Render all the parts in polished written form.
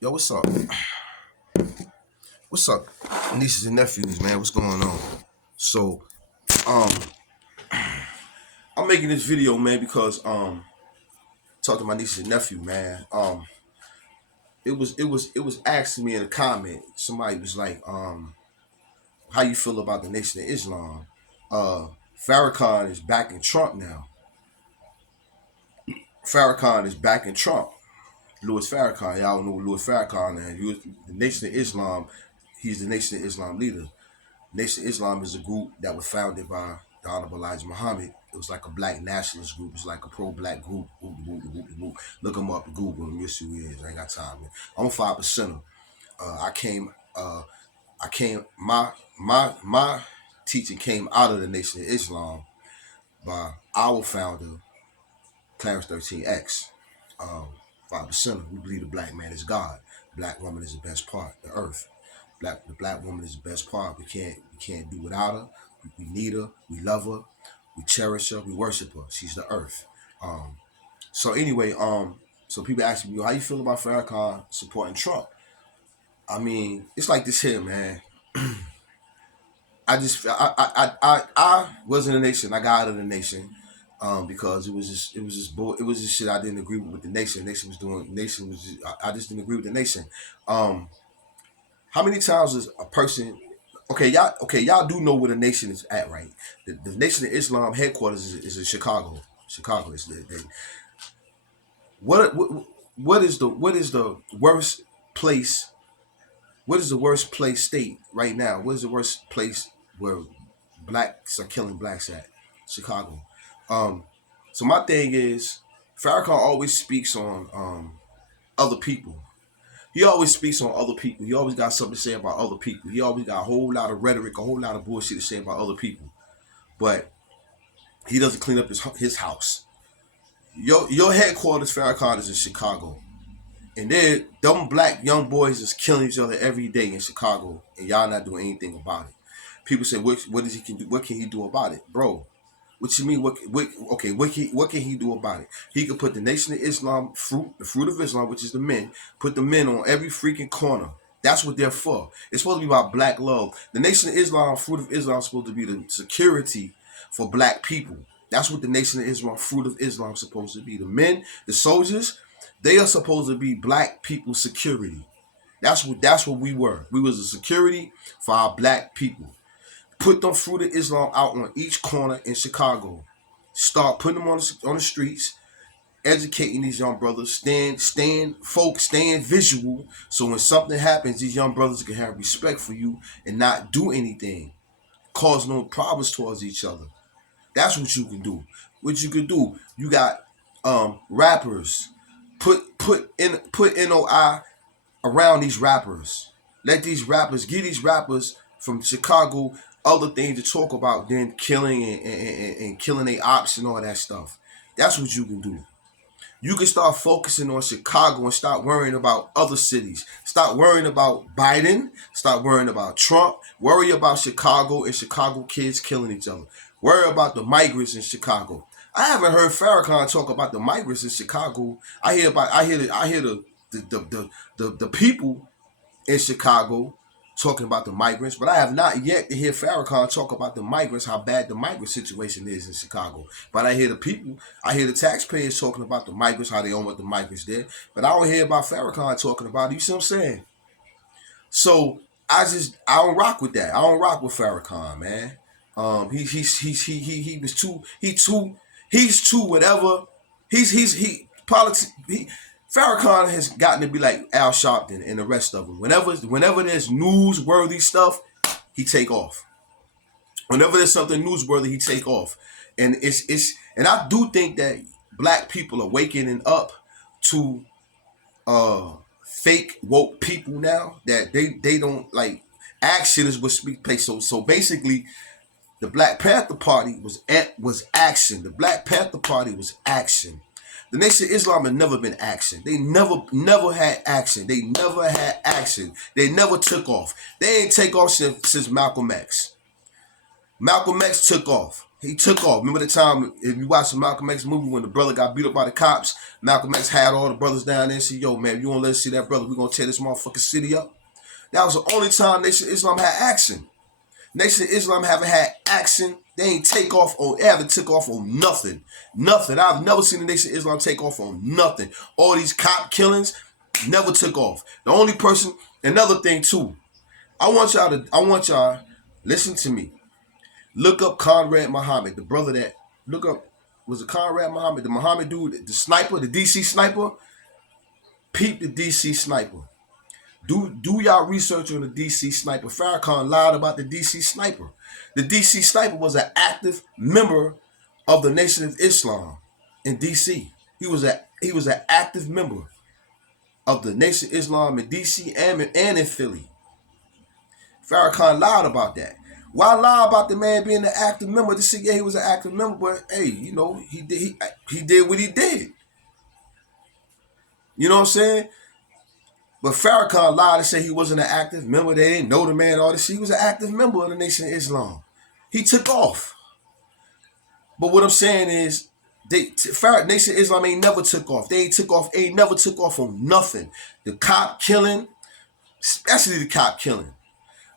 Yo, what's up? What's up, nieces and nephews, man? What's going on? So, um, I'm making this video, man, because talk to my nieces and nephew, man. It was asking me in a comment. Somebody was like, how you feel about the Nation of Islam? Uh, Farakhaan is backing Trump now. Farakhaan is backing Trump. Louis Farakhaan, y'all know Louis Farakhaan, and he was the Nation of Islam. He's the Nation of Islam leader. Nation of Islam is a group that was founded by the Honorable Elijah Muhammad. It was like a black nationalist group. It's like a pro-black group. Look them up, Google them. You'll see who he is. I ain't got time, man. I'm a 5%er. I came. I came. My teaching came out of the Nation of Islam by our founder, Clarence 13X. 5%er. We believe the black man is God. Black woman is the best part of the earth. The black woman is the best part. We can't do without her. We need her. We love her. We cherish her. We worship her. She's the earth. Um, so anyway, so people ask me, how you feel about Farakhan supporting Trump? I mean, it's like this here, man. I was in the nation. I got out of the nation. Because it was just shit I didn't agree with the nation. The nation was doing. Nation was. Just, I just didn't agree with the nation. Um, how many times is a person? Okay, y'all do know where the nation is at, right? The Nation of Islam headquarters is in Chicago. Chicago is what is the worst place? What is the worst place state right now? What is the worst place where blacks are killing blacks at? Chicago. Um, so my thing is, Farrakhan always speaks on other people. He always speaks on other people. He always got something to say about other people. He always got a whole lot of rhetoric, a whole lot of bullshit to say about other people. But he doesn't clean up his house. Your headquarters, Farrakhan, is in Chicago. And then them black young boys is killing each other every day in Chicago, and y'all not doing anything about it. People say, what does he can do? What can he do about it, bro? What you mean? What can he do about it? He could put the Nation of Islam the fruit of Islam, which is the men, put the men on every freaking corner. That's what they're for. It's supposed to be about black love. The Nation of Islam, fruit of Islam, is supposed to be the security for black people. That's what the Nation of Islam, fruit of Islam, is supposed to be. The men, the soldiers, they are supposed to be black people's security. That's what we were. We was a security for our black people. Put them fruit of Islam out on each corner in Chicago. Start putting them on the streets, educating these young brothers. Staying visual. So when something happens, these young brothers can have respect for you and not do anything, cause no problems towards each other. That's what you can do. What you can do, you got rappers. Put NOI around these rappers. Let these rappers give these rappers from Chicago other things to talk about than killing and killing their ops and all that stuff. That's what you can do. You can start focusing on Chicago and start worrying about other cities. Stop worrying about Biden. Stop worrying about Trump. Worry about Chicago and Chicago kids killing each other. Worry about the migrants in Chicago. I haven't heard Farrakhan talk about the migrants in Chicago. I hear the people in Chicago talking about the migrants, but I have not yet to hear Farrakhan talk about the migrants, how bad the migrant situation is in Chicago. But I hear the people, I hear the taxpayers talking about the migrants, how they don't want the migrants there. But I don't hear about Farrakhan talking about it. You see what I'm saying? So I don't rock with that. I don't rock with Farrakhan, man. He was too he's too whatever. He politics. Farrakhan has gotten to be like Al Sharpton and the rest of them. Whenever there's newsworthy stuff, he take off. Whenever there's something newsworthy, he take off. And and I do think that black people are waking up to fake woke people now, that they don't like action is what speak place. So basically the Black Panther Party was action. The Black Panther Party was action. The Nation of Islam has never been action. They never had action. They never had action. They never took off. They ain't take off since Malcolm X. Malcolm X took off. He took off. Remember the time, if you watch the Malcolm X movie when the brother got beat up by the cops, Malcolm X had all the brothers down there and said, yo, man, if you don't let us see that brother, we're going to tear this motherfucking city up. That was the only time Nation of Islam had action. Nation of Islam haven't had action. They ain't take off on, haven't took off on nothing. Nothing. I've never seen the Nation of Islam take off on nothing. All these cop killings never took off. The only person, another thing too, I want y'all, listen to me. Look up Conrad Muhammad, the brother that, look up, was it Conrad Muhammad, the Muhammad dude, the sniper, the DC sniper? Peep the DC sniper. Do y'all research on the DC sniper. Farakhaan lied about the DC sniper. The DC sniper was an active member of the Nation of Islam in DC. He was an active member of the Nation of Islam in DC and in Philly. Farakhaan lied about that. Why lie about the man being an active member? They say, yeah, he was an active member, but hey, you know, he did what he did. You know what I'm saying? But Farakhaan lied and said he wasn't an active member. They didn't know the man, all this shit. He was an active member of the Nation of Islam. He took off. But what I'm saying is, Nation of Islam ain't never took off. They ain't never took off on nothing. The cop killing, especially the cop killing.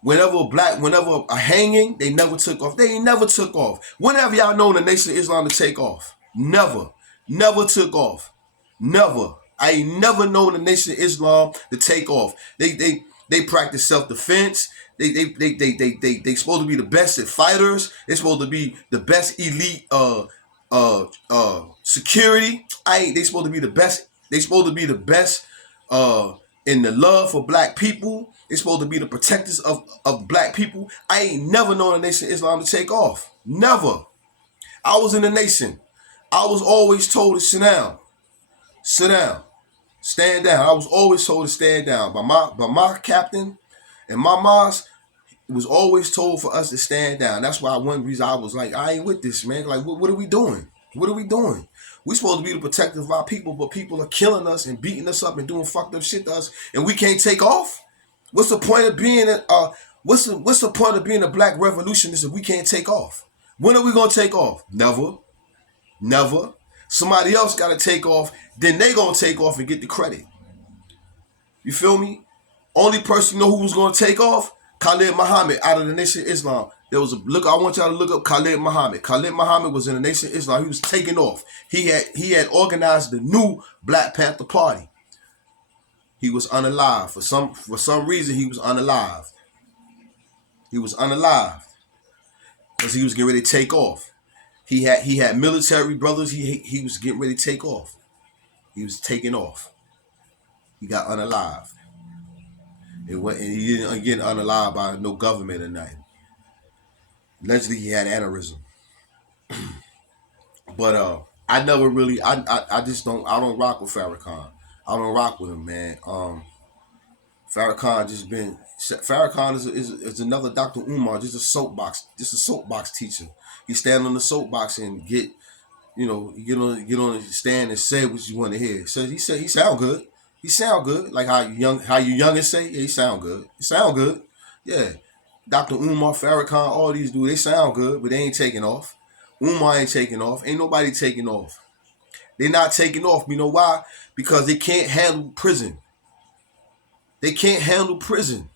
Whenever a hanging, they never took off. They ain't never took off. Whenever y'all known the Nation of Islam to take off? Never. Never took off. Never. I ain't never known the Nation of Islam to take off. They practice self-defense. They supposed to be the best at fighters. They supposed to be the best elite security. They supposed to be the best. They supposed to be the best in the love for black people. They supposed to be the protectors of black people. I ain't never known the Nation of Islam to take off. Never. I was in the nation. I was always told to sit down. Sit down. Stand down. I was always told to stand down by my captain and my mosque. It was always told for us to stand down. That's why one reason I was like, I ain't with this, man. Like, what are we doing? What are we doing? We supposed to be the protectors of our people, but people are killing us and beating us up and doing fucked up shit to us, and we can't take off. What's the point of being what's the point of being a black revolutionist if we can't take off? When are we gonna take off? Never. Never. Somebody else got to take off, then they going to take off and get the credit. You feel me? Only person know who was going to take off? Khalid Muhammad out of the Nation of Islam. There was I want y'all to look up Khalid Muhammad. Khalid Muhammad was in the Nation of Islam. He was taking off. He had organized the new Black Panther Party. He was unalived. For some reason, he was unalived. He was unalived because he was getting ready to take off. He had military brothers. He was getting ready to take off. He was taking off. He got unalived. And he didn't get unalived by no government or nothing. Allegedly, he had aneurysm. But I never really. I just don't. I don't rock with Farakhaan. I don't rock with him, man. Farakhaan just been. Farakhaan is another Dr. Umar, just a soapbox teacher. He stand on the soapbox and get on the stand and say what you want to hear. So he sound good. He sound good. Like how you youngest say, yeah, he sound good. He sound good. Yeah. Dr. Umar, Farakhaan, all these dudes, they sound good, but they ain't taking off. Umar ain't taking off. Ain't nobody taking off. They not taking off. You know why? Because they can't handle prison. They can't handle prison.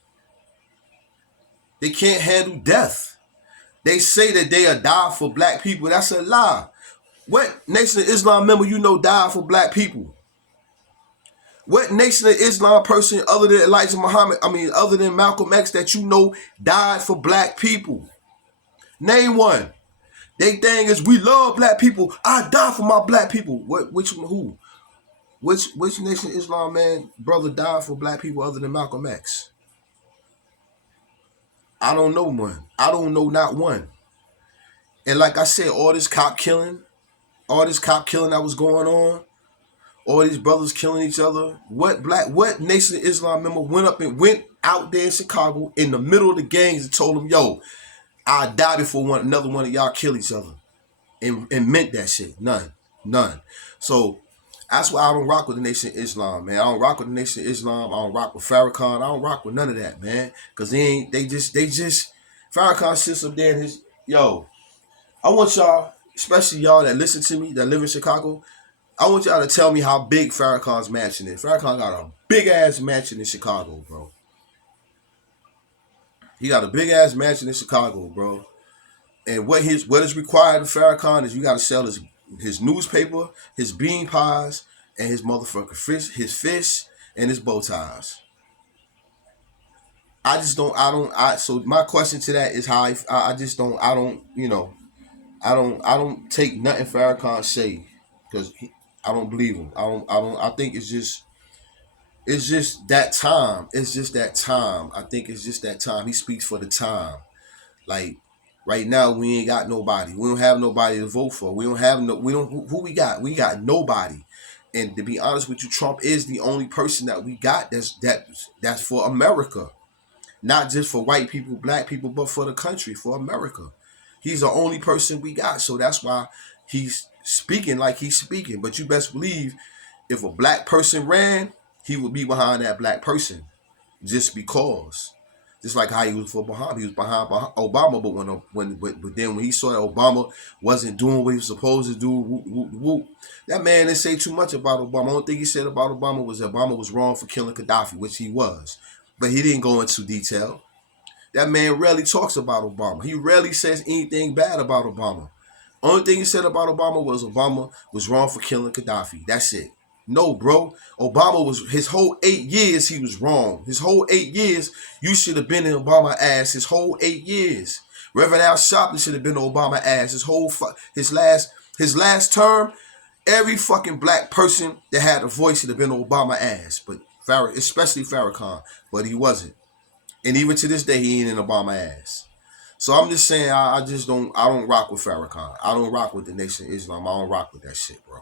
They can't handle death. They say that they are die for black people. That's a lie. What Nation of Islam member you know died for black people? What Nation of Islam person other than Elijah Muhammad, other than Malcolm X that you know died for black people? Name one. They thing is we love black people. I die for my black people. Who? Which Nation of Islam man brother died for black people other than Malcolm X? I don't know one. I don't know not one. And like I said, all this cop killing that was going on, all these brothers killing each other. What Nation of Islam member went out there in Chicago in the middle of the gangs and told them, yo, I'll die before another one of y'all kill each other. And meant that shit. None. So that's why I don't rock with the Nation of Islam, man. I don't rock with the Nation of Islam. I don't rock with Farakhaan. I don't rock with none of that, man. Cause they just Farakhaan sits up there and I want y'all, especially y'all that listen to me, that live in Chicago, I want y'all to tell me how big Farakhan's mansion is. Farakhan got a big ass mansion in Chicago, bro. He got a big ass mansion in Chicago, bro. And what is required of Farakhan is you got to sell his newspaper, his bean pies, and his motherfucking fish, and his bow ties. I just don't. I don't. I so my question to that is how I just don't. I don't. You know. I don't take nothing Farrakhan say because I don't believe him. I don't. I don't. I think it's just that time. It's just that time. I think it's just that time. He speaks for the time. Like right now, we ain't got nobody. We don't have nobody to vote for. We don't have no. We don't. Who we got? We got nobody. And to be honest with you, Trump is the only person that we got that's for America, not just for white people, black people, but for the country, for America. He's the only person we got, so that's why he's speaking like he's speaking. But you best believe, if a black person ran, he would be behind that black person, just because. Just like how he was for Obama, he was behind Obama, but but then when he saw that Obama wasn't doing what he was supposed to do, that man didn't say too much about Obama. The only thing he said about Obama was that Obama was wrong for killing Gaddafi, which he was, but he didn't go into detail. That man rarely talks about Obama. He rarely says anything bad about Obama. Only thing he said about Obama was wrong for killing Gaddafi. That's it. No, bro. Obama was his whole 8 years. He was wrong. His whole 8 years. You should have been in Obama ass. His whole 8 years. Reverend Al Sharpton should have been in Obama ass. His last term. Every fucking black person that had a voice should have been in Obama ass. But especially Farrakhan, but he wasn't. And even to this day, he ain't in Obama ass. So I'm just saying, I just don't. I don't rock with Farakhan. I don't rock with the Nation of Islam. I don't rock with that shit, bro.